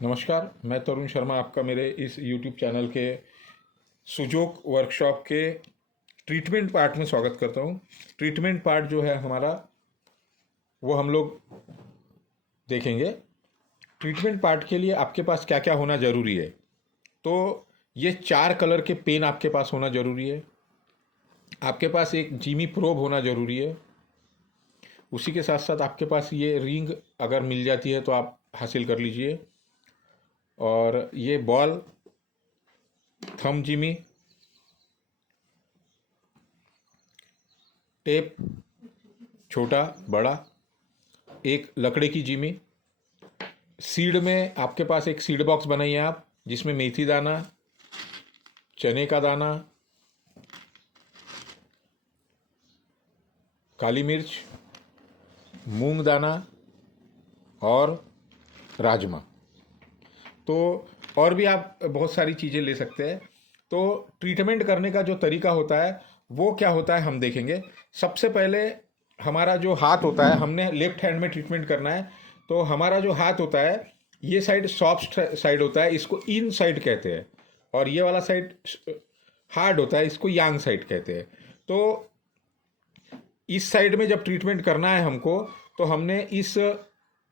नमस्कार, मैं तरुण शर्मा आपका मेरे इस YouTube चैनल के सुजोक वर्कशॉप के ट्रीटमेंट पार्ट में स्वागत करता हूँ। ट्रीटमेंट पार्ट जो है हमारा वो हम लोग देखेंगे। ट्रीटमेंट पार्ट के लिए आपके पास क्या क्या होना ज़रूरी है। तो ये 4 कलर के पेन आपके पास होना ज़रूरी है। आपके पास एक जीमी प्रोब होना ज़रूरी है। उसी के साथ साथ आपके पास ये रिंग अगर मिल जाती है तो आप हासिल कर लीजिए। और ये बॉल, थंब जिमी, टेप, छोटा बड़ा, एक लकड़े की जिमी। सीड में आपके पास एक सीड बॉक्स बनाइए आप, जिसमें मेथी दाना, चने का दाना, काली मिर्च, मूंग दाना और राजमा। तो और भी आप बहुत सारी चीज़ें ले सकते हैं। तो ट्रीटमेंट करने का जो तरीका होता है वो क्या होता है हम देखेंगे। सबसे पहले हमारा जो हाथ होता है, हमने लेफ्ट हैंड में ट्रीटमेंट करना है। तो हमारा जो हाथ होता है, ये साइड सॉफ्ट साइड होता है, इसको इन साइड कहते हैं। और ये वाला साइड हार्ड होता है, इसको यांग साइड कहते हैं। तो इस साइड में जब ट्रीटमेंट करना है हमको, तो हमने इस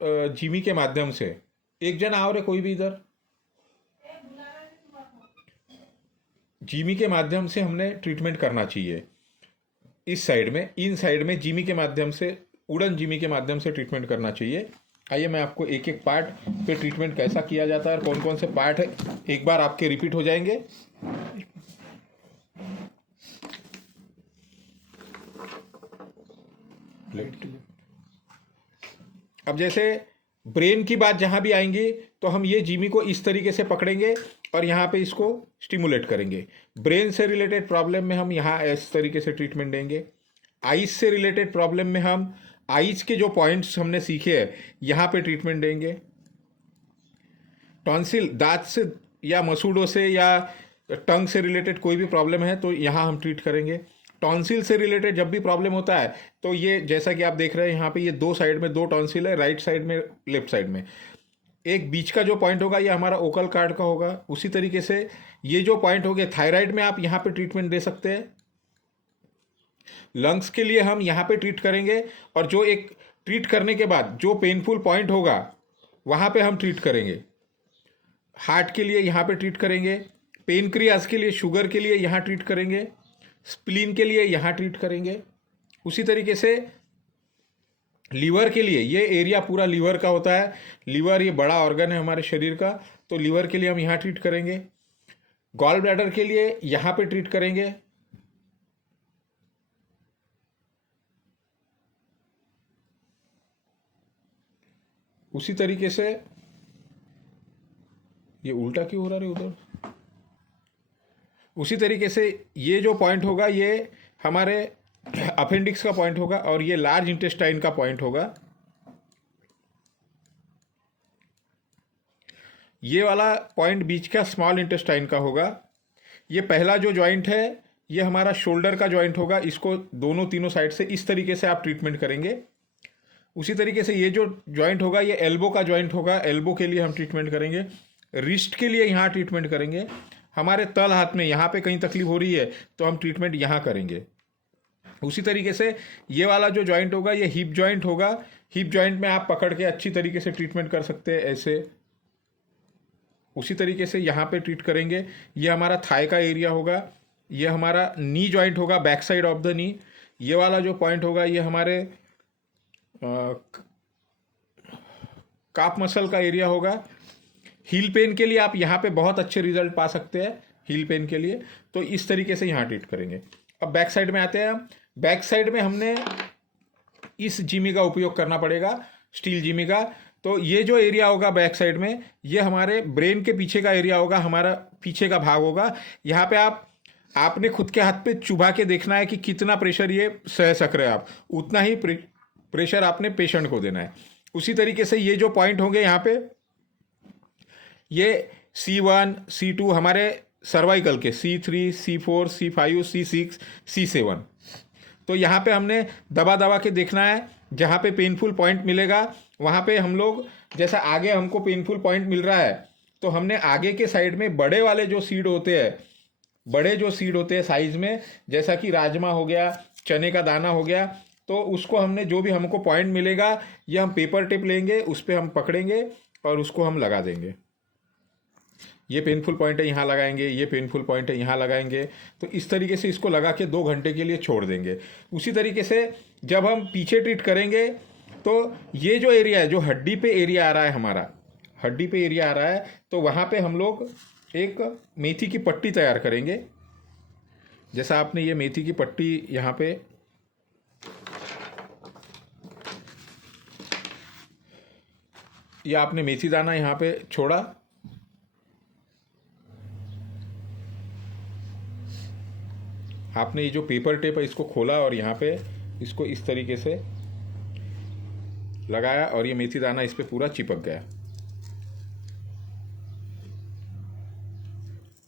जिमी के माध्यम से, एक जन आओ रे कोई भी इधर, जिमी के माध्यम से हमने ट्रीटमेंट करना चाहिए। इस साइड में, इन साइड में जिमी के माध्यम से, उड़न जिमी के माध्यम से ट्रीटमेंट करना चाहिए। आइए मैं आपको एक एक पार्ट पे ट्रीटमेंट कैसा किया जाता है और कौन कौन से पार्ट है एक बार आपके रिपीट हो जाएंगे। अब जैसे ब्रेन की बात जहां भी आएंगी तो हम ये जिमी को इस तरीके से पकड़ेंगे और यहाँ पे इसको स्टिमुलेट करेंगे। ब्रेन से रिलेटेड प्रॉब्लम में हम यहाँ इस तरीके से ट्रीटमेंट देंगे। आइज से रिलेटेड प्रॉब्लम में हम आइज के जो पॉइंट्स हमने सीखे हैं यहाँ पे ट्रीटमेंट देंगे। टॉन्सिल, दांत से या मसूड़ों से या टंग से रिलेटेड कोई भी प्रॉब्लम है तो यहाँ हम ट्रीट करेंगे। टॉन्सिल से रिलेटेड जब भी प्रॉब्लम होता है तो ये जैसा कि आप देख रहे हैं यहाँ पे, ये दो साइड में दो टॉन्सिल है, राइट साइड में लेफ्ट साइड में। एक बीच का जो पॉइंट होगा ये हमारा ओकल कार्ड का होगा। उसी तरीके से ये जो पॉइंट हो गए थायराइड में, आप यहाँ पे ट्रीटमेंट दे सकते हैं। लंग्स के लिए हम यहाँ पे ट्रीट करेंगे, और जो एक ट्रीट करने के बाद जो पेनफुल पॉइंट होगा वहाँ पे हम ट्रीट करेंगे। हार्ट के लिए यहाँ पे ट्रीट करेंगे। पेनक्रियाज के लिए, शुगर के लिए यहाँ ट्रीट करेंगे। स्प्लीन के लिए यहाँ ट्रीट करेंगे। उसी तरीके से लीवर के लिए, ये एरिया पूरा लीवर का होता है। लीवर ये बड़ा ऑर्गन है हमारे शरीर का, तो लीवर के लिए हम यहाँ ट्रीट करेंगे। गॉल ब्लैडर के लिए यहाँ पे ट्रीट करेंगे। उसी तरीके से, ये उल्टा क्यों हो रहा है उधर। उसी तरीके से ये जो पॉइंट होगा ये हमारे अपेंडिक्स का पॉइंट होगा, और ये लार्ज इंटेस्टाइन का पॉइंट होगा। ये वाला पॉइंट बीच का स्मॉल इंटेस्टाइन का होगा। ये पहला जो जॉइंट है ये हमारा शोल्डर का जॉइंट होगा। इसको दोनों तीनों साइड से इस तरीके से आप ट्रीटमेंट करेंगे। उसी तरीके से ये जो जॉइंट होगा ये एल्बो का जॉइंट होगा। एल्बो के लिए हम ट्रीटमेंट करेंगे। रिस्ट के लिए यहाँ ट्रीटमेंट करेंगे। हमारे तल हाथ में यहाँ पे कहीं तकलीफ हो रही है तो हम ट्रीटमेंट यहाँ करेंगे। उसी तरीके से ये वाला जो जॉइंट होगा ये हिप जॉइंट होगा। हिप जॉइंट में आप पकड़ के अच्छी तरीके से ट्रीटमेंट कर सकते हैं ऐसे। उसी तरीके से यहाँ पे ट्रीट करेंगे। ये हमारा थाई का एरिया होगा। ये हमारा नी जॉइंट होगा, back side of the knee. ये वाला जो पॉइंट होगा ये हमारे काफ मसल का एरिया होगा। हील पेन के लिए आप यहाँ पे बहुत अच्छे रिजल्ट पा सकते हैं। हील पेन के लिए तो इस तरीके से यहाँ ट्रीट करेंगे। अब बैक साइड में आते हैं हम। बैक साइड में हमने इस जिमी का उपयोग करना पड़ेगा, स्टील जिमी का। तो ये जो एरिया होगा बैक साइड में, ये हमारे ब्रेन के पीछे का एरिया होगा, हमारा पीछे का भाग होगा। यहाँ पे आपने खुद के हाथ पे चुभा के देखना है कि कितना प्रेशर ये सह सक रहे हैं आप, उतना ही प्रेशर आपने पेशेंट को देना है। उसी तरीके से ये जो पॉइंट होंगे यहाँ पे, ये C1 C2 हमारे सर्वाइकल के, C3 C4 C5 C6 C7। तो यहाँ पे हमने दबा दबा के देखना है। जहाँ पे पेनफुल पॉइंट मिलेगा वहाँ पे हम लोग जैसा आगे हमको पेनफुल पॉइंट मिल रहा है, तो हमने आगे के साइड में बड़े वाले जो सीड होते हैं, बड़े जो सीड होते हैं साइज में, जैसा कि राजमा हो गया, चने का दाना हो गया, तो उसको हमने जो भी हमको पॉइंट मिलेगा, ये हम पेपर टिप लेंगे, उस पर हम पकड़ेंगे और उसको हम लगा देंगे। ये पेनफुल पॉइंट है, यहाँ लगाएंगे, ये पेनफुल पॉइंट है, यहाँ लगाएंगे। तो इस तरीके से इसको लगा के 2 घंटे के लिए छोड़ देंगे। उसी तरीके से जब हम पीछे ट्रीट करेंगे, तो ये जो एरिया है, जो हड्डी पे एरिया आ रहा है हमारा, हड्डी पे एरिया आ रहा है, तो वहाँ पे हम लोग एक मेथी की पट्टी तैयार करेंगे। जैसा आपने ये मेथी की पट्टी यहाँ पे ये आपने मेथी दाना यहाँ पे छोड़ा, आपने ये जो पेपर टेप है इसको खोला और यहाँ पे इसको इस तरीके से लगाया और ये मेथी दाना इस पे पूरा चिपक गया।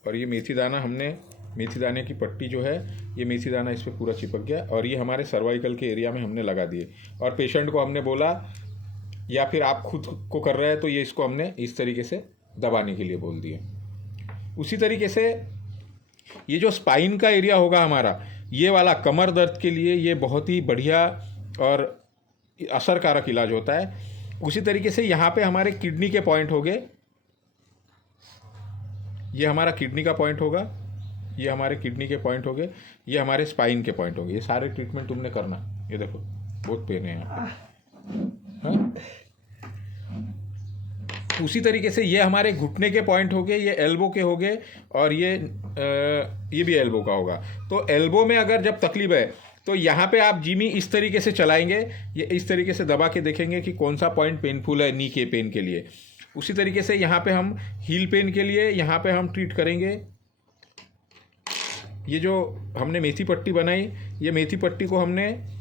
और ये मेथी दाना हमने, मेथी दाने की पट्टी जो है, ये मेथी दाना इस पे पूरा चिपक गया और ये हमारे सर्वाइकल के एरिया में हमने लगा दिए। और पेशेंट को हमने बोला, या फिर आप खुद को कर रहे हैं तो ये इसको हमने इस तरीके से दबाने के लिए बोल दिए। उसी तरीके से ये जो स्पाइन का एरिया होगा हमारा, ये वाला कमर दर्द के लिए ये बहुत ही बढ़िया और असरकारक इलाज होता है। उसी तरीके से यहाँ पे हमारे किडनी के पॉइंट हो गए, ये हमारा किडनी का पॉइंट होगा, ये हमारे किडनी के पॉइंट हो गए, ये हमारे स्पाइन के पॉइंट हो गए। ये सारे ट्रीटमेंट तुमने करना। ये देखो बहुत पेन है यहाँ पे, हाँ? उसी तरीके से ये हमारे घुटने के पॉइंट हो गए, ये एल्बो के हो गए और ये भी एल्बो का होगा। तो एल्बो में अगर जब तकलीफ है तो यहाँ पे आप जिमी इस तरीके से चलाएंगे, ये इस तरीके से दबा के देखेंगे कि कौन सा पॉइंट पेनफुल है नी के पेन के लिए। उसी तरीके से यहाँ पे हम हील पेन के लिए यहाँ पे हम ट्रीट करेंगे। ये जो हमने मेथी पट्टी बनाई, ये मेथी पट्टी को हमने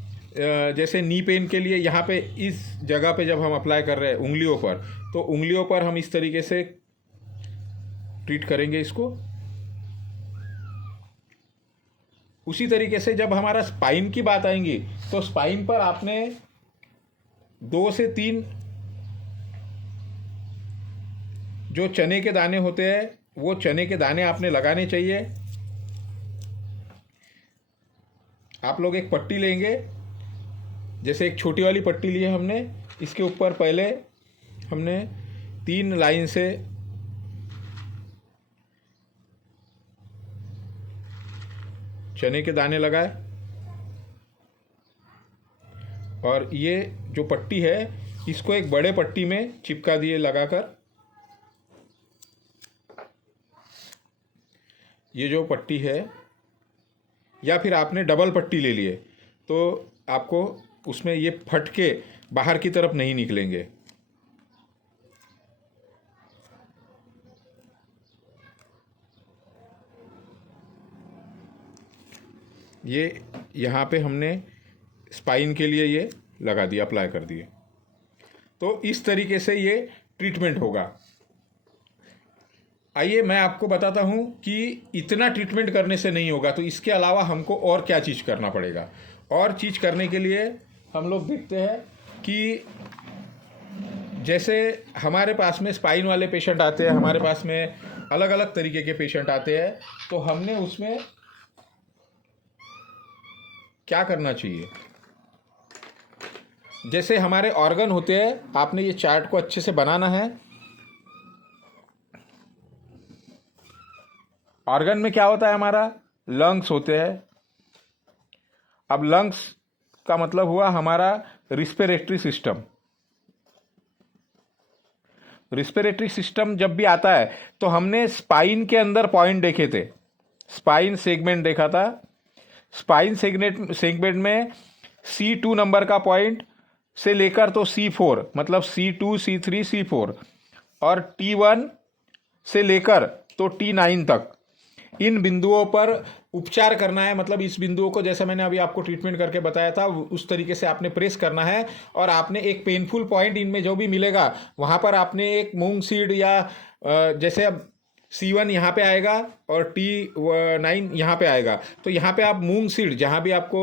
जैसे नी पेन के लिए यहाँ पे इस जगह पे जब हम अप्लाई कर रहे हैं उंगलियों पर, तो उंगलियों पर हम इस तरीके से ट्रीट करेंगे इसको। उसी तरीके से जब हमारा स्पाइन की बात आएंगी, तो स्पाइन पर आपने 2 से 3 जो चने के दाने होते हैं, वो चने के दाने आपने लगाने चाहिए। आप लोग एक पट्टी लेंगे, जैसे एक छोटी वाली पट्टी ली है हमने, इसके ऊपर पहले हमने 3 लाइन से चने के दाने लगाए और ये जो पट्टी है इसको एक बड़े पट्टी में चिपका दिए लगाकर। ये जो पट्टी है, या फिर आपने डबल पट्टी ले लिए तो आपको उसमें ये फट के बाहर की तरफ नहीं निकलेंगे। ये यहाँ पे हमने स्पाइन के लिए ये लगा दिया, अप्लाई कर दिए। तो इस तरीके से ये ट्रीटमेंट होगा। आइए मैं आपको बताता हूँ कि इतना ट्रीटमेंट करने से नहीं होगा, तो इसके अलावा हमको और क्या चीज़ करना पड़ेगा। और चीज़ करने के लिए हम लोग देखते हैं कि जैसे हमारे पास में स्पाइन वाले पेशेंट आते हैं, हमारे पास में अलग अलग तरीके के पेशेंट आते हैं, तो हमने उसमें क्या करना चाहिए। जैसे हमारे ऑर्गन होते हैं, आपने ये चार्ट को अच्छे से बनाना है। ऑर्गन में क्या होता है, हमारा लंग्स होते हैं। अब लंग्स का मतलब हुआ हमारा रिस्पिरेटरी सिस्टम। रिस्पिरेटरी सिस्टम जब भी आता है तो हमने स्पाइन के अंदर पॉइंट देखे थे, स्पाइन सेगमेंट देखा था। स्पाइन सेगमेंट में C2 नंबर का पॉइंट से लेकर तो C4, मतलब C2, C3, C4 और T1 से लेकर तो T9 तक, इन बिंदुओं पर उपचार करना है। मतलब इस बिंदुओं को, जैसा मैंने अभी आपको ट्रीटमेंट करके बताया था, उस तरीके से आपने प्रेस करना है और आपने एक पेनफुल पॉइंट इनमें जो भी मिलेगा वहाँ पर आपने एक मूंग सीड या जैसे अब C1 यहाँ पे आएगा और T9 यहाँ पे आएगा, तो यहाँ पे आप मूंग सीड, जहाँ भी आपको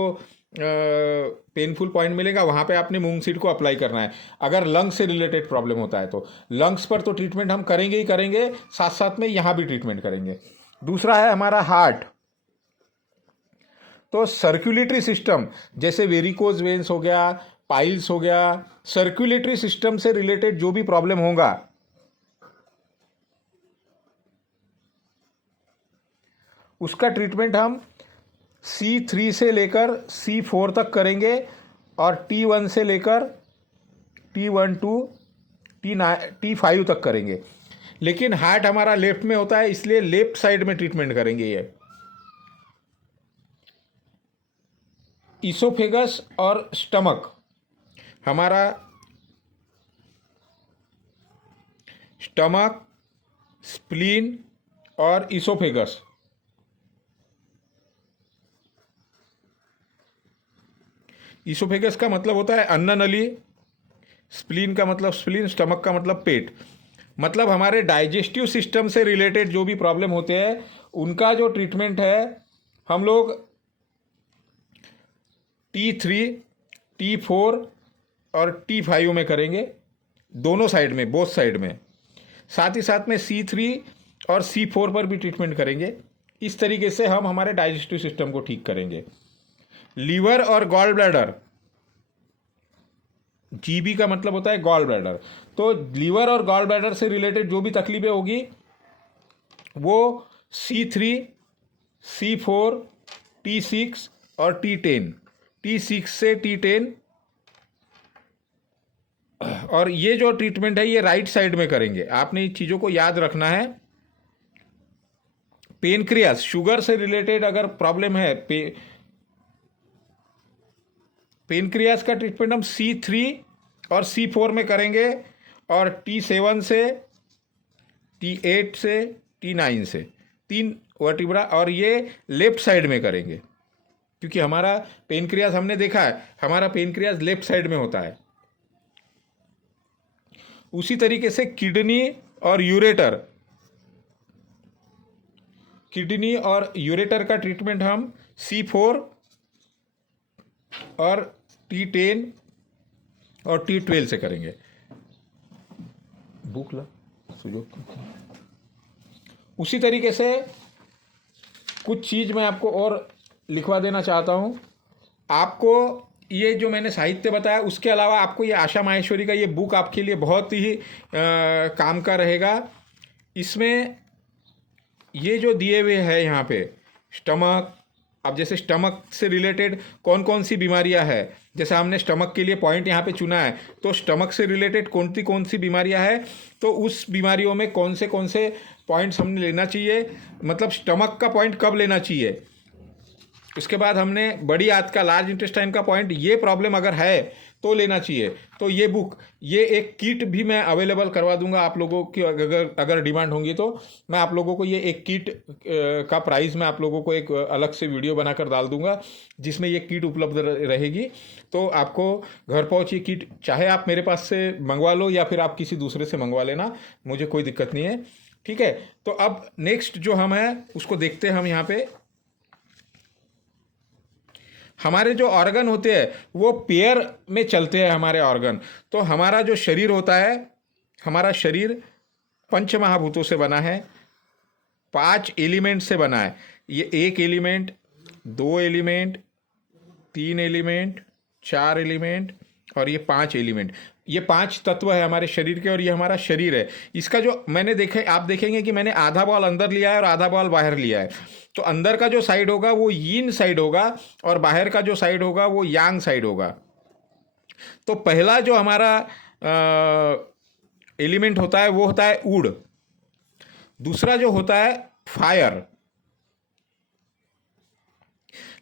पेनफुल पॉइंट मिलेगा, वहाँ पे आपने मूंग सीड को अप्लाई करना है। अगर लंग्स से रिलेटेड प्रॉब्लम होता है तो लंग्स पर तो ट्रीटमेंट हम करेंगे ही करेंगे, साथ साथ में यहाँ भी ट्रीटमेंट करेंगे। दूसरा है हमारा हार्ट। तो सर्कुलेटरी सिस्टम, जैसे वेरिकोज वेन्स हो गया, पाइल्स हो गया, सर्कुलेटरी सिस्टम से रिलेटेड जो भी प्रॉब्लम होगा उसका ट्रीटमेंट हम C3 से लेकर C4 तक करेंगे और T1 से लेकर T1 टू T5 तक करेंगे। लेकिन हार्ट हमारा लेफ्ट में होता है, इसलिए लेफ्ट साइड में ट्रीटमेंट करेंगे। ये इसोफेगस और स्टमक, हमारा स्टमक, स्प्लीन और इसोफेगस, इसोफेगस का मतलब होता है अन्न नली, स्प्लीन का मतलब स्प्लीन, स्टमक का मतलब पेट। मतलब हमारे डाइजेस्टिव सिस्टम से रिलेटेड जो भी प्रॉब्लम होते हैं उनका जो ट्रीटमेंट है हम लोग T3, T4 और T5 में करेंगे, दोनों साइड में, बोथ साइड में। साथ ही साथ में C3 और C4 पर भी ट्रीटमेंट करेंगे। इस तरीके से हम हमारे डाइजेस्टिव सिस्टम को ठीक करेंगे। लीवर और गॉल ब्लैडर, जीबी का मतलब होता है गॉल ब्लैडर। तो लीवर और गॉल ब्लैडर से रिलेटेड जो भी तकलीफें होगी वो C3, C4, T6 और T10, T6 से T10। और ये जो ट्रीटमेंट है ये राइट साइड में करेंगे। आपने इन चीज़ों को याद रखना है। पेनक्रियास, शुगर से रिलेटेड अगर प्रॉब्लम है, पेनक्रियास का ट्रीटमेंट हम C3 और C4 में करेंगे और T7 से T8 से T9 से, 3 वर्टिब्रा, और ये लेफ्ट साइड में करेंगे क्योंकि हमारा पेनक्रियास, हमने देखा है हमारा पेनक्रियास लेफ्ट साइड में होता है। उसी तरीके से किडनी और यूरेटर, किडनी और यूरेटर का ट्रीटमेंट हम C4 और T10 और T12 से करेंगे। भूख लग सुजोग। उसी तरीके से कुछ चीज़ मैं आपको और लिखवा देना चाहता हूँ। आपको ये जो मैंने साहित्य बताया उसके अलावा आपको ये आशा माहेश्वरी का ये बुक आपके लिए बहुत ही काम का रहेगा। इसमें ये जो दिए हुए है यहाँ पे स्टमक, अब जैसे स्टमक से रिलेटेड कौन कौन सी बीमारियां है, जैसे हमने स्टमक के लिए पॉइंट यहाँ पे चुना है, तो स्टमक से रिलेटेड कौन सी बीमारियां है, तो उस बीमारियों में कौन से पॉइंट्स हमने लेना चाहिए, मतलब स्टमक का पॉइंट कब लेना चाहिए। उसके बाद हमने बड़ी आंत का, लार्ज इंटेस्टाइन का पॉइंट, ये प्रॉब्लम अगर है तो लेना चाहिए। तो ये बुक, ये एक किट भी मैं अवेलेबल करवा दूंगा आप लोगों की, अगर डिमांड होंगी तो मैं आप लोगों को ये एक किट का प्राइस मैं आप लोगों को एक अलग से वीडियो बनाकर डाल दूंगा जिसमें ये किट उपलब्ध रहेगी। तो आपको घर पहुंच ये किट चाहे आप मेरे पास से मंगवा लो या फिर आप किसी दूसरे से मंगवा लेना, मुझे कोई दिक्कत नहीं है। ठीक है, तो अब नेक्स्ट जो हम है उसको देखते हैं। हम यहाँ पे हमारे जो ऑर्गन होते हैं वो पेयर में चलते हैं हमारे ऑर्गन। तो हमारा जो शरीर होता है, हमारा शरीर पंच महाभूतों से बना है, 5 एलिमेंट से बना है। ये 1 एलिमेंट, 2 एलिमेंट, 3 एलिमेंट, 4 एलिमेंट और ये 5 एलिमेंट। ये 5 तत्व है हमारे शरीर के और ये हमारा शरीर है। इसका जो मैंने देखे, आप देखेंगे कि मैंने आधा बॉल अंदर लिया है और आधा बॉल बाहर लिया है। तो अंदर का जो साइड होगा वो यीन साइड होगा और बाहर का जो साइड होगा वो यांग साइड होगा। तो पहला जो हमारा एलिमेंट होता है वो होता है वुड। दूसरा जो होता है फायर।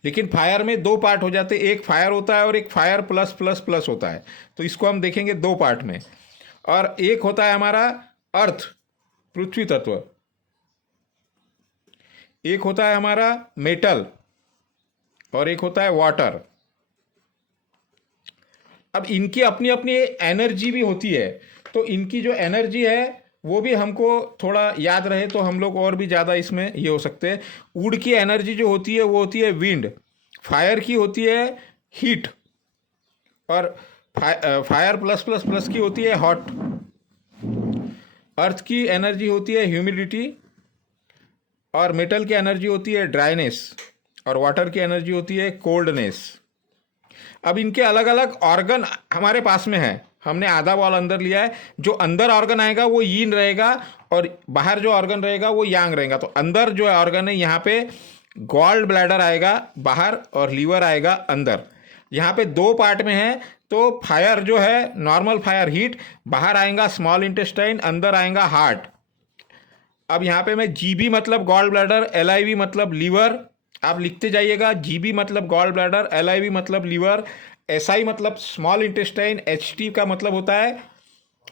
लेकिन फायर में 2 पार्ट हो जाते हैं, एक फायर होता है और एक फायर प्लस प्लस प्लस होता है। तो इसको हम देखेंगे 2 पार्ट में। और एक होता है हमारा अर्थ, पृथ्वी तत्व। एक होता है हमारा मेटल और एक होता है वाटर। अब इनकी अपनी अपनी एनर्जी भी होती है, तो इनकी जो एनर्जी है वो भी हमको थोड़ा याद रहे तो हम लोग और भी ज़्यादा इसमें ये हो सकते हैं। वुड की एनर्जी जो होती है वो होती है विंड, फायर की होती है हीट, और फायर प्लस प्लस प्लस की होती है हॉट। अर्थ की एनर्जी होती है ह्यूमिडिटी, और मेटल की एनर्जी होती है ड्राइनेस, और वाटर की एनर्जी होती है कोल्डनेस। अब इनके अलग अलग ऑर्गन हमारे पास में है। हमने आधा बॉल अंदर लिया है, जो अंदर ऑर्गन आएगा वो यीन रहेगा, और बाहर जो ऑर्गन रहेगा वो यांग रहेगा। तो अंदर जो ऑर्गन है यहाँ पे गॉल ब्लैडर आएगा बाहर, और लीवर आएगा अंदर। यहाँ पे दो पार्ट में है। तो फायर जो है नॉर्मल फायर हीट, बाहर आएगा स्मॉल इंटेस्टाइन, अंदर आएगा हार्ट। अब यहाँ पे मैं जीबी मतलब गॉल ब्लैडर, एलआईवी मतलब लीवर, आप लिखते जाइएगा। जीबी मतलब गॉल ब्लैडर, एलआईवी मतलब लीवर, एसआई मतलब स्मॉल इंटेस्टाइन, एचटी का मतलब होता है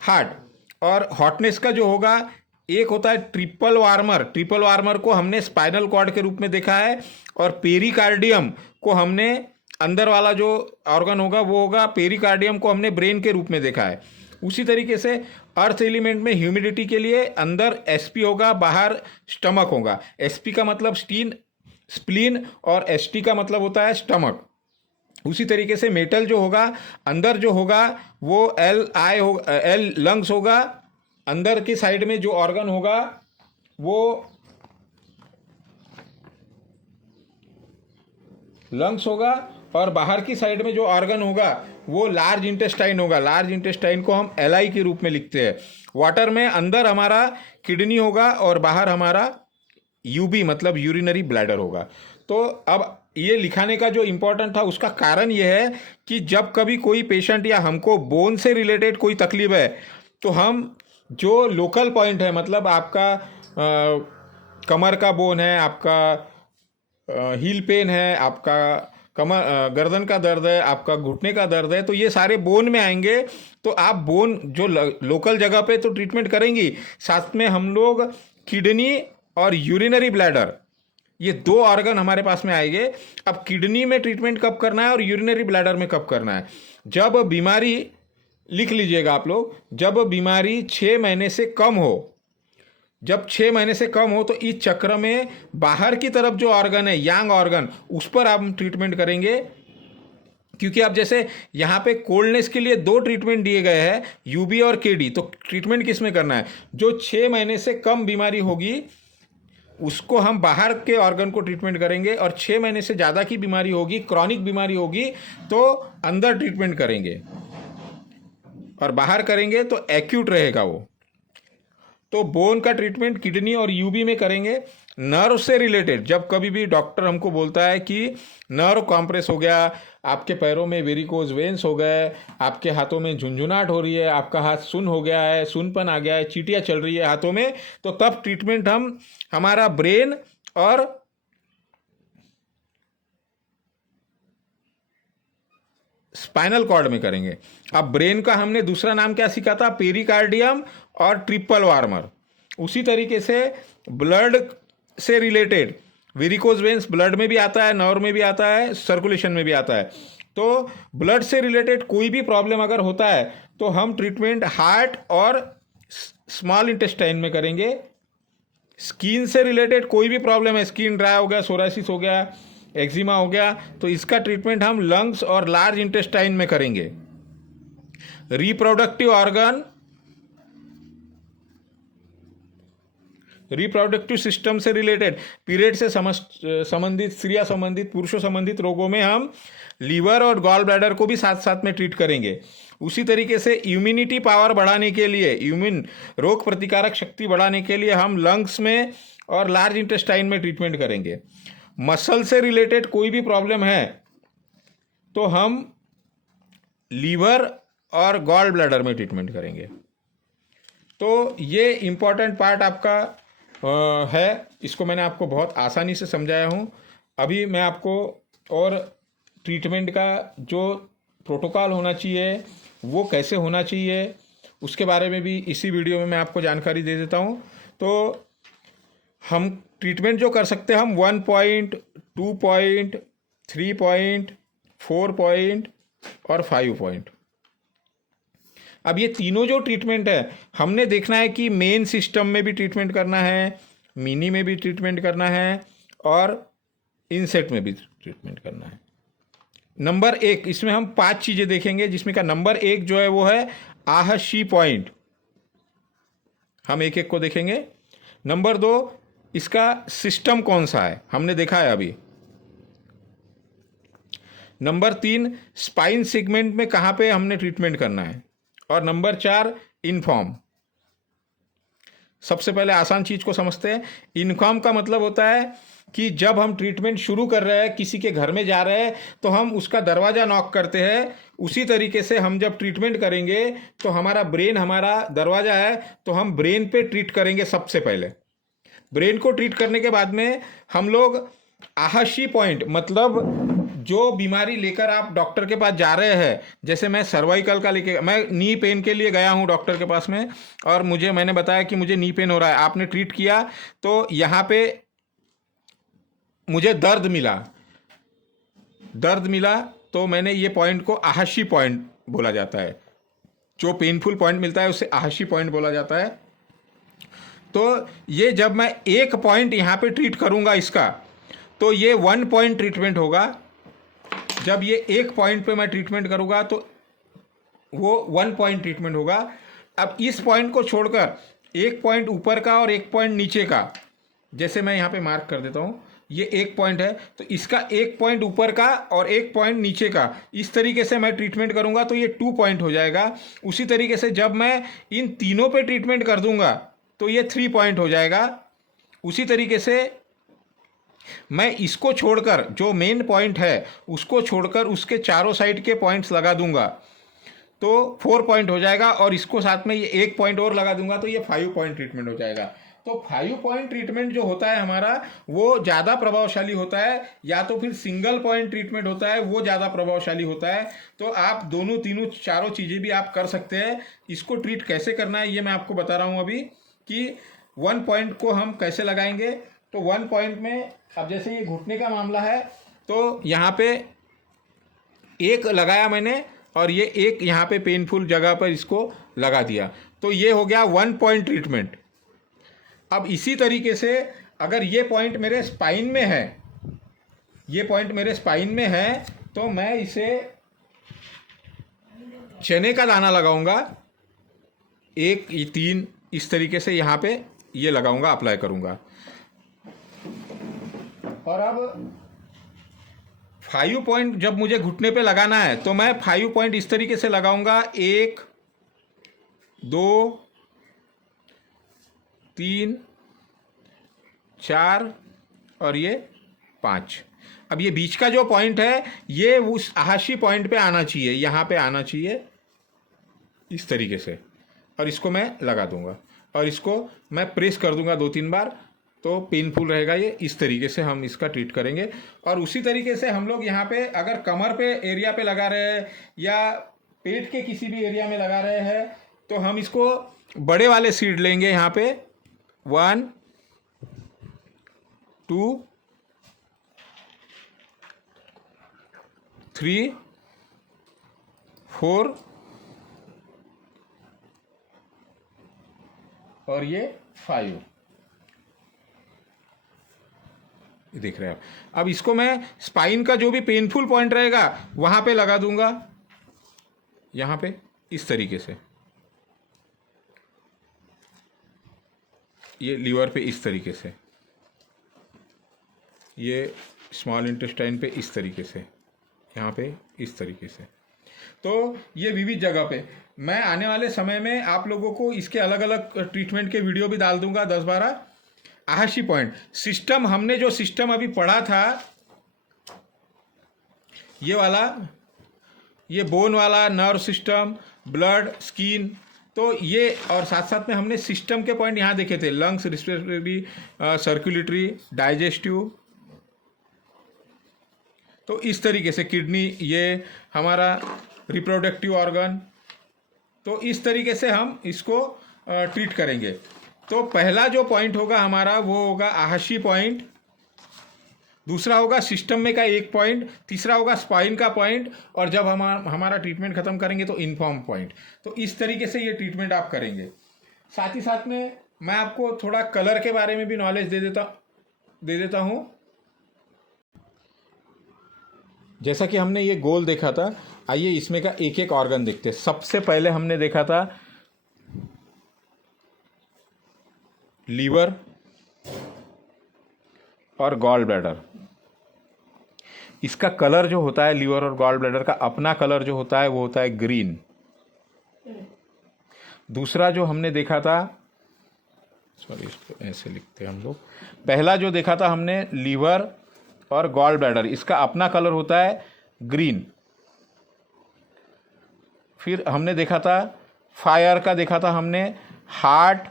हार्ट। और हॉटनेस का जो होगा, एक होता है ट्रिपल वार्मर। ट्रिपल वार्मर को हमने स्पाइनल कॉर्ड के रूप में देखा है, और पेरिकार्डियम को हमने, अंदर वाला जो ऑर्गन होगा वो होगा, पेरिकार्डियम को हमने ब्रेन के रूप में देखा है। उसी तरीके से अर्थ एलिमेंट में ह्यूमिडिटी के लिए अंदर एसपी होगा, बाहर स्टमक होगा। एसपी का मतलब स्प्लीन, और एसटी का मतलब होता है स्टमक। उसी तरीके से मेटल जो होगा, अंदर जो होगा वो एल होगा, एल लंग्स होगा। अंदर की साइड में जो ऑर्गन होगा वो लंग्स होगा, और बाहर की साइड में जो ऑर्गन होगा वो लार्ज इंटेस्टाइन होगा। लार्ज इंटेस्टाइन को हम एलआई के रूप में लिखते हैं। वाटर में अंदर हमारा किडनी होगा, और बाहर हमारा यूबी मतलब यूरिनरी ब्लैडर होगा। तो अब ये लिखाने का जो इम्पोर्टेंट था उसका कारण ये है कि जब कभी कोई पेशेंट या हमको बोन से रिलेटेड कोई तकलीफ है, तो हम जो लोकल पॉइंट है, मतलब आपका कमर का बोन है, आपका हील पेन है, आपका कमर गर्दन का दर्द है, आपका घुटने का दर्द है, तो ये सारे बोन में आएंगे। तो आप बोन जो लोकल जगह पे तो ट्रीटमेंट करेंगी, साथ में हम लोग किडनी और यूरिनरी ब्लैडर, ये दो ऑर्गन हमारे पास में आएंगे। अब किडनी में ट्रीटमेंट कब करना है और यूरिनरी ब्लैडर में कब करना है? जब बीमारी, लिख लीजिएगा आप लोग, जब बीमारी 6 महीने से कम हो, जब 6 महीने से कम हो, तो इस चक्र में बाहर की तरफ जो ऑर्गन है, यांग ऑर्गन, उस पर आप ट्रीटमेंट करेंगे। क्योंकि अब जैसे यहाँ पे कोल्डनेस के लिए 2 ट्रीटमेंट दिए गए हैं, यूबी और केडी। तो ट्रीटमेंट किस में करना है? जो 6 महीने से कम बीमारी होगी उसको हम बाहर के ऑर्गन को ट्रीटमेंट करेंगे, और 6 महीने से ज़्यादा की बीमारी होगी, क्रॉनिक बीमारी होगी, तो अंदर ट्रीटमेंट करेंगे, और बाहर करेंगे तो एक्यूट रहेगा वो। तो बोन का ट्रीटमेंट किडनी और यूबी में करेंगे। नर्व से रिलेटेड जब कभी भी डॉक्टर हमको बोलता है कि नर्व कॉम्प्रेस हो गया, आपके पैरों में वेरिकोज वेन्स हो गए, आपके हाथों में झुंझुनाहट हो रही है, आपका हाथ सुन्न हो गया है, सुन्नपन आ गया है, चींटियाँ चल रही है हाथों में, तो तब ट्रीटमेंट हम हमारा ब्रेन और स्पाइनल कॉर्ड में करेंगे। अब ब्रेन का हमने दूसरा नाम क्या सीखा था? पेरिकार्डियम और ट्रिपल वार्मर। उसी तरीके से ब्लड से रिलेटेड वेरिकोज वेन्स ब्लड में भी आता है, नर्व में भी आता है, सर्कुलेशन में भी आता है। तो ब्लड से रिलेटेड कोई भी प्रॉब्लम अगर होता है तो हम ट्रीटमेंट हार्ट और स्मॉल इंटेस्टाइन में करेंगे। स्किन से रिलेटेड कोई भी प्रॉब्लम है, स्किन ड्राई हो गया, सोरासिस हो गया, एक्जिमा हो गया, तो इसका ट्रीटमेंट हम लंग्स और लार्ज इंटेस्टाइन में करेंगे। रिप्रोडक्टिव ऑर्गन, रिप्रोडक्टिव सिस्टम से रिलेटेड, पीरियड से संबंधित, स्त्रियां संबंधित, पुरुषों संबंधित रोगों में हम लीवर और गॉल ब्लैडर को भी साथ साथ में ट्रीट करेंगे। उसी तरीके से इम्यूनिटी पावर बढ़ाने के लिए, रोग प्रतिकारक शक्ति बढ़ाने के लिए हम लंग्स में और लार्ज इंटेस्टाइन में ट्रीटमेंट करेंगे। मसल से रिलेटेड कोई भी प्रॉब्लम है तो हम लीवर और गॉल ब्लैडर में ट्रीटमेंट करेंगे। तो ये इम्पॉर्टेंट पार्ट आपका है, इसको मैंने आपको बहुत आसानी से समझाया हूँ। अभी मैं आपको और ट्रीटमेंट का जो प्रोटोकॉल होना चाहिए, वो कैसे होना चाहिए, उसके बारे में भी इसी वीडियो में मैं आपको जानकारी दे देता हूँ। तो हम ट्रीटमेंट जो कर सकते हैं, हम 1 पॉइंट, 2 पॉइंट, 3 पॉइंट, 4 पॉइंट और 5 पॉइंट। अब ये तीनों जो ट्रीटमेंट है, हमने देखना है कि मेन सिस्टम में भी ट्रीटमेंट करना है, मिनी में भी ट्रीटमेंट करना है, और इनसेट में भी ट्रीटमेंट करना है। नंबर 1, इसमें हम 5 चीज़ें देखेंगे, जिसमें का नंबर 1 जो है वो है आहशी पॉइंट। हम एक एक को देखेंगे। नंबर 2, इसका सिस्टम कौन सा है, हमने देखा है अभी। नंबर 3, स्पाइन सेगमेंट में कहाँ पे हमने ट्रीटमेंट करना है। और नंबर 4, इन्फॉर्म। सबसे पहले आसान चीज को समझते हैं। इन्फॉर्म का मतलब होता है कि जब हम ट्रीटमेंट शुरू कर रहे हैं, किसी के घर में जा रहे हैं, तो हम उसका दरवाजा नॉक करते हैं। उसी तरीके से हम जब ट्रीटमेंट करेंगे तो हमारा ब्रेन हमारा दरवाजा है, तो हम ब्रेन पे ट्रीट करेंगे। सबसे पहले ब्रेन को ट्रीट करने के बाद में हम लोग आहशी पॉइंट, मतलब जो बीमारी लेकर आप डॉक्टर के पास जा रहे हैं, जैसे मैं सर्वाइकल का लेके, मैं नी पेन के लिए गया हूँ डॉक्टर के पास में, और मैंने बताया कि मुझे नी पेन हो रहा है, आपने ट्रीट किया, तो यहाँ पे मुझे दर्द मिला, तो मैंने ये पॉइंट को आहशी पॉइंट बोला जाता है। जो पेनफुल पॉइंट मिलता है उसे आहशी पॉइंट बोला जाता है। तो ये जब मैं एक पॉइंट यहाँ पे ट्रीट करूँगा इसका, तो ये 1 पॉइंट ट्रीटमेंट होगा। जब ये एक पॉइंट पे मैं ट्रीटमेंट करूँगा तो वो 1 पॉइंट ट्रीटमेंट होगा। अब इस पॉइंट को छोड़कर एक पॉइंट ऊपर का और एक पॉइंट नीचे का, जैसे मैं यहाँ पे मार्क कर देता हूँ, ये एक पॉइंट है, तो इसका एक पॉइंट ऊपर का और एक पॉइंट नीचे का, इस तरीके से मैं ट्रीटमेंट करूँगा तो ये 2 पॉइंट हो जाएगा। उसी तरीके से जब मैं इन तीनों पे ट्रीटमेंट कर दूंगा तो ये 3 पॉइंट हो जाएगा। उसी तरीके से मैं इसको छोड़कर, जो मेन पॉइंट है उसको छोड़कर उसके चारों साइड के पॉइंट्स लगा दूंगा तो 4 पॉइंट हो जाएगा, और इसको साथ में ये एक पॉइंट और लगा दूंगा तो ये 5 पॉइंट ट्रीटमेंट हो जाएगा। तो 5 पॉइंट ट्रीटमेंट जो होता है हमारा, वो ज़्यादा प्रभावशाली होता है, या तो फिर सिंगल पॉइंट ट्रीटमेंट होता है, वो ज़्यादा प्रभावशाली होता है। तो आप दोनों तीनों चारों चीज़ें भी आप कर सकते हैं। इसको ट्रीट कैसे करना है ये मैं आपको बता रहा हूँ अभी, कि 1 पॉइंट को हम कैसे लगाएंगे। तो 1 पॉइंट में, अब जैसे ये घुटने का मामला है, तो यहाँ पे एक लगाया मैंने, और ये एक यहाँ पे पेनफुल जगह पर इसको लगा दिया, तो ये हो गया 1 पॉइंट ट्रीटमेंट। अब इसी तरीके से अगर ये पॉइंट मेरे स्पाइन में है, ये पॉइंट मेरे स्पाइन में है, तो मैं इसे चने का दाना लगाऊंगा, 1 3 इस तरीके से यहाँ पे ये लगाऊंगा, अप्लाई करूंगा। और अब 5 पॉइंट जब मुझे घुटने पे लगाना है तो मैं 5 पॉइंट इस तरीके से लगाऊंगा, 1 2 3 4 और ये 5। अब ये बीच का जो पॉइंट है ये उस आहशी पॉइंट पे आना चाहिए, यहाँ पे आना चाहिए इस तरीके से, और इसको मैं लगा दूंगा और इसको मैं प्रेस कर दूंगा 2-3 बार, तो पेनफुल रहेगा ये। इस तरीके से हम इसका ट्रीट करेंगे। और उसी तरीके से हम लोग यहाँ पे अगर कमर पे एरिया पे लगा रहे हैं या पेट के किसी भी एरिया में लगा रहे हैं, तो हम इसको बड़े वाले सीड लेंगे यहाँ पे, 1 2 3 4 और ये 5, देख रहे हैं आप। अब इसको मैं स्पाइन का जो भी पेनफुल पॉइंट रहेगा वहां पे लगा दूंगा, यहां पे इस तरीके से, ये लीवर पे इस तरीके से, ये स्मॉल इंटेस्टाइन पे इस तरीके से, यहाँ पे इस तरीके से। तो ये विविध जगह पे मैं आने वाले समय में आप लोगों को इसके अलग अलग ट्रीटमेंट के वीडियो भी डाल दूंगा, 10-12। आहशी पॉइंट सिस्टम, हमने जो सिस्टम अभी पढ़ा था, ये वाला, ये बोन वाला, नर्व सिस्टम, ब्लड, स्किन, तो ये, और साथ साथ में हमने सिस्टम के पॉइंट यहाँ देखे थे, लंग्स, रिस्पिरेटरी, सर्कुलेटरी, डाइजेस्टिव, तो इस तरीके से किडनी, ये हमारा रिप्रोडक्टिव ऑर्गन, तो इस तरीके से हम इसको ट्रीट करेंगे। तो पहला जो पॉइंट होगा हमारा वो होगा आहशी पॉइंट, दूसरा होगा सिस्टम में का एक पॉइंट, तीसरा होगा स्पाइन का पॉइंट, और जब हम हमारा ट्रीटमेंट खत्म करेंगे तो इन्फॉर्म पॉइंट। तो इस तरीके से ये ट्रीटमेंट आप करेंगे। साथ ही साथ में मैं आपको थोड़ा कलर के बारे में भी नॉलेज दे देता हूँ। जैसा कि हमने ये गोल देखा था, आइए इसमें का एक एक ऑर्गन देखते हैं। सबसे पहले हमने देखा था लीवर और गॉल ब्लैडर। इसका कलर जो होता है लीवर और गॉल ब्लैडर का अपना कलर जो होता है वो होता है ग्रीन। दूसरा जो हमने देखा था, सॉरी इसको ऐसे लिखते हैं हम लोग, पहला जो देखा था हमने लीवर और गॉल ब्लैडर, इसका अपना कलर होता है ग्रीन। फिर हमने देखा था फायर का, देखा था हमने हार्ट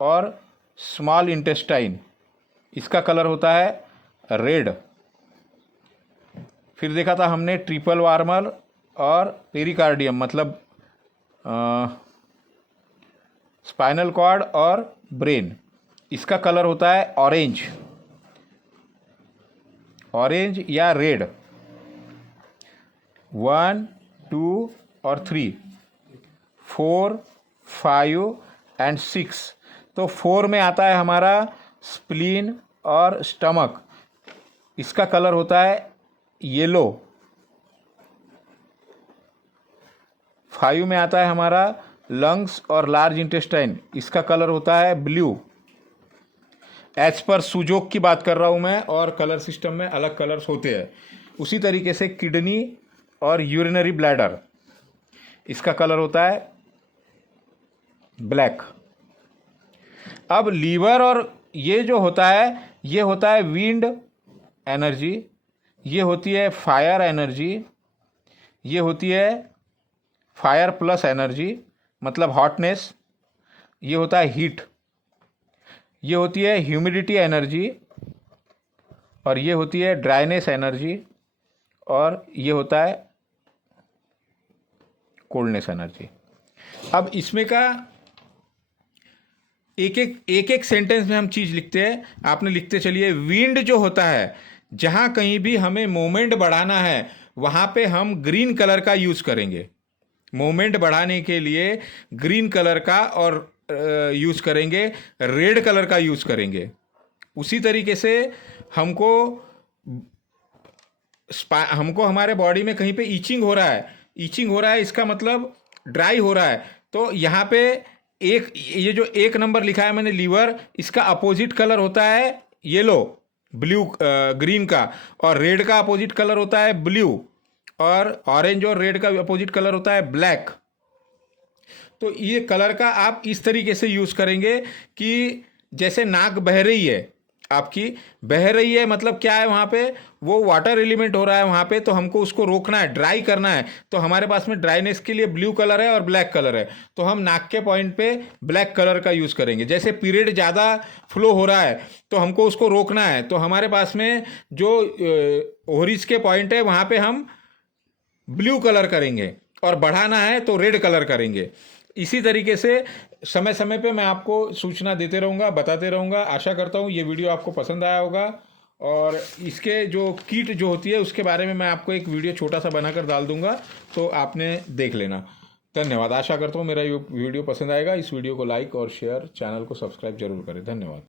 और स्मॉल इंटेस्टाइन, इसका कलर होता है रेड। फिर देखा था हमने ट्रिपल वार्मर और पेरिकार्डियम मतलब स्पाइनल कॉर्ड और ब्रेन, इसका कलर होता है ऑरेंज, ऑरेंज या रेड। 1, 2 और 3, 4, 5 एंड 6। तो 4 में आता है हमारा स्प्लीन और स्टमक, इसका कलर होता है येलो। 5 में आता है हमारा लंग्स और लार्ज इंटेस्टाइन, इसका कलर होता है ब्लू। एज पर सुजोक की बात कर रहा हूं मैं, और कलर सिस्टम में अलग कलर्स होते हैं। उसी तरीके से किडनी और यूरिनरी ब्लैडर, इसका कलर होता है ब्लैक। अब लीवर और ये जो होता है, ये होता है विंड एनर्जी, ये होती है फायर एनर्जी, ये होती है फायर प्लस एनर्जी मतलब हॉटनेस, ये होता है हीट, ये होती है ह्यूमिडिटी एनर्जी, और ये होती है ड्राइनेस एनर्जी, और ये होता है कोल्डनेस एनर्जी। अब इसमें का एक एक सेंटेंस में हम चीज लिखते हैं, आपने लिखते चलिए। विंड जो होता है, जहां कहीं भी हमें मोमेंट बढ़ाना है वहां पे हम ग्रीन कलर का यूज करेंगे। मोमेंट बढ़ाने के लिए ग्रीन कलर का और यूज करेंगे, रेड कलर का यूज करेंगे। उसी तरीके से हमको हमारे बॉडी में कहीं पे ईचिंग हो रहा है, इसका मतलब ड्राई हो रहा है, तो यहाँ पे ये जो 1 नंबर लिखा है मैंने लीवर, इसका अपोजिट कलर होता है येलो, ब्लू ग्रीन का, और रेड का अपोजिट कलर होता है ब्लू, और ऑरेंज और रेड का अपोजिट कलर होता है ब्लैक। तो ये कलर का आप इस तरीके से यूज करेंगे कि जैसे नाक बह रही है, आपकी बह रही है, मतलब क्या है, वहां पे वो वाटर एलिमेंट हो रहा है वहां पे, तो हमको उसको रोकना है, ड्राई करना है। तो हमारे पास में ड्राइनेस के लिए ब्लू कलर है और ब्लैक कलर है, तो हम नाक के पॉइंट पे ब्लैक कलर का यूज करेंगे। जैसे पीरियड ज़्यादा फ्लो हो रहा है तो हमको उसको रोकना है, तो हमारे पास में जो ओवरीज के पॉइंट है वहां पे हम ब्लू कलर करेंगे, और बढ़ाना है तो रेड कलर करेंगे। इसी तरीके से समय समय पे मैं आपको सूचना देते रहूँगा, बताते रहूँगा। आशा करता हूँ ये वीडियो आपको पसंद आया होगा, और इसके जो किट जो होती है उसके बारे में मैं आपको एक वीडियो छोटा सा बनाकर डाल दूँगा, तो आपने देख लेना। धन्यवाद। आशा करता हूँ मेरा ये वीडियो पसंद आएगा। इस वीडियो को लाइक और शेयर, चैनल को सब्सक्राइब जरूर करें। धन्यवाद।